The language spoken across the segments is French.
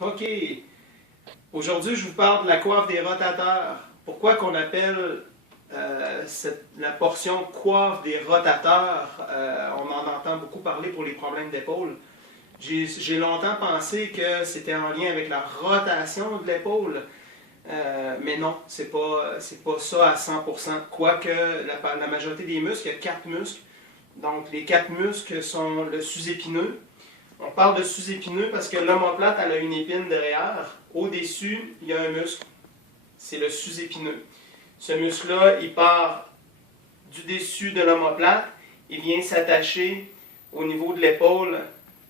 OK. Aujourd'hui, je vous parle de la coiffe des rotateurs. Pourquoi qu'on appelle la portion coiffe des rotateurs? On en entend beaucoup parler pour les problèmes d'épaule. J'ai longtemps pensé que c'était en lien avec la rotation de l'épaule. Mais non, c'est pas ça à 100%. Quoique la majorité des muscles, il y a 4 muscles. Donc les 4 muscles sont le sous-épineux. On parle de sous-épineux parce que l'omoplate, elle a une épine derrière. Au-dessus, il y a un muscle. C'est le sous-épineux. Ce muscle-là, il part du dessus de l'omoplate. Il vient s'attacher au niveau de l'épaule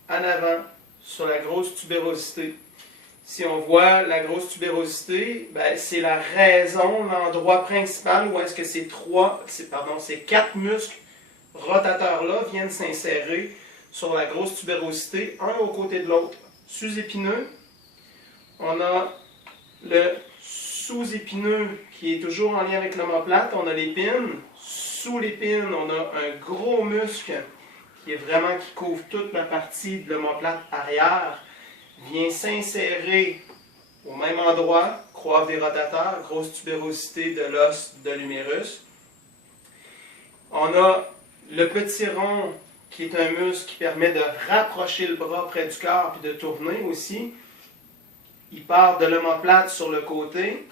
en avant sur la grosse tubérosité. Si on voit la grosse tubérosité, ben, c'est la raison, l'endroit principal où est-ce que ces quatre muscles rotateurs-là viennent s'insérer sur la grosse tubérosité, un aux côtés de l'autre. Sous-épineux, on a le sous-épineux qui est toujours en lien avec l'omoplate, on a l'épine. Sous l'épine, on a un gros muscle qui couvre toute la partie de l'omoplate arrière, vient s'insérer au même endroit, coiffe des rotateurs, grosse tubérosité de l'os de l'humérus. On a le petit rond qui est un muscle qui permet de rapprocher le bras près du corps et de tourner aussi. Il part de l'omoplate sur le côté.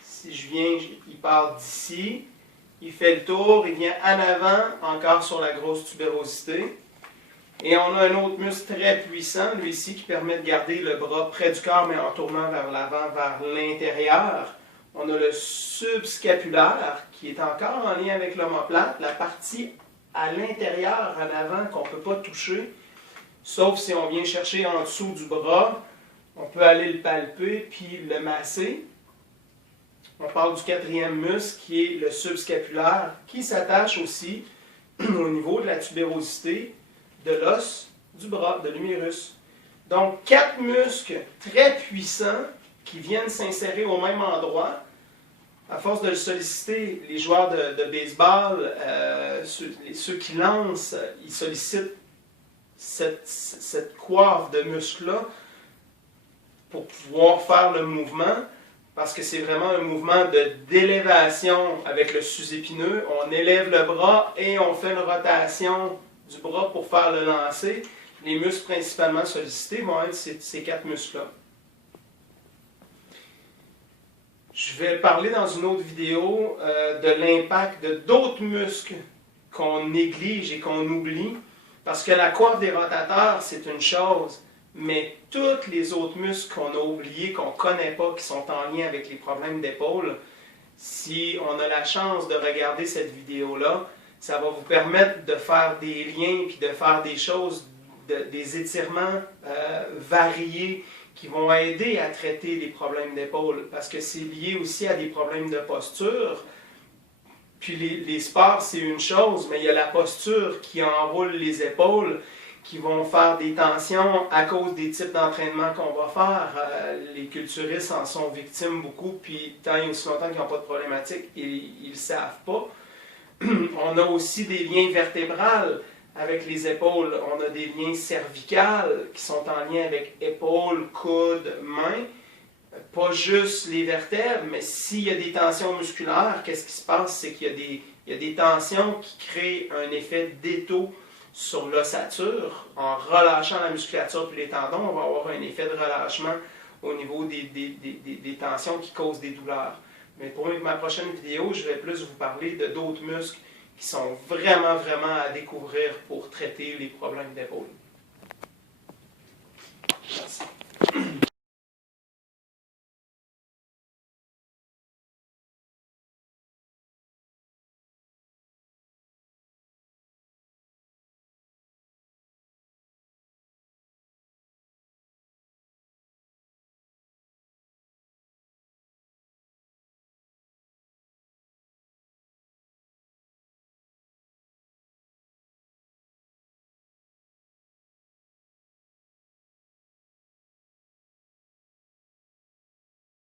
Si je viens, il part d'ici. Il fait le tour, il vient en avant, encore sur la grosse tubérosité. Et on a un autre muscle très puissant, lui ici, qui permet de garder le bras près du corps, mais en tournant vers l'avant, vers l'intérieur. On a le subscapulaire, qui est encore en lien avec l'omoplate, la partie à l'intérieur, en avant, qu'on ne peut pas toucher, sauf si on vient chercher en dessous du bras, on peut aller le palper, puis le masser. On parle du quatrième muscle, qui est le subscapulaire, qui s'attache aussi au niveau de la tubérosité, de l'os, du bras, de l'humérus. Donc, 4 muscles très puissants qui viennent s'insérer au même endroit. À force de le solliciter, les joueurs de baseball, ceux qui lancent, ils sollicitent cette coiffe de muscles-là pour pouvoir faire le mouvement, parce que c'est vraiment un mouvement d'élévation avec le sous-épineux. On élève le bras et on fait une rotation du bras pour faire le lancer. Les muscles principalement sollicités vont être ces 4 muscles-là. Je vais parler dans une autre vidéo de l'impact de d'autres muscles qu'on néglige et qu'on oublie, parce que la coiffe des rotateurs, c'est une chose, mais tous les autres muscles qu'on a oubliés, qu'on ne connaît pas, qui sont en lien avec les problèmes d'épaule, si on a la chance de regarder cette vidéo-là, ça va vous permettre de faire des liens puis de faire des choses, des étirements variés qui vont aider à traiter les problèmes d'épaule, parce que c'est lié aussi à des problèmes de posture. Puis les sports, c'est une chose, mais il y a la posture qui enroule les épaules, qui vont faire des tensions à cause des types d'entraînement qu'on va faire. Les culturistes en sont victimes beaucoup, puis tant et aussi longtemps qu'ils n'ont pas de problématique, ils ne le savent pas. On a aussi des liens vertébrales avec les épaules. On a des liens cervicales qui sont en lien avec épaules, coudes, mains. Pas juste les vertèbres, mais s'il y a des tensions musculaires, qu'est-ce qui se passe? C'est qu'il y a des tensions qui créent un effet d'étau sur l'ossature. En relâchant la musculature puis les tendons, on va avoir un effet de relâchement au niveau des tensions qui causent des douleurs. Mais pour ma prochaine vidéo, je vais plus vous parler de d'autres muscles qui sont vraiment à découvrir pour traiter les problèmes d'épaule.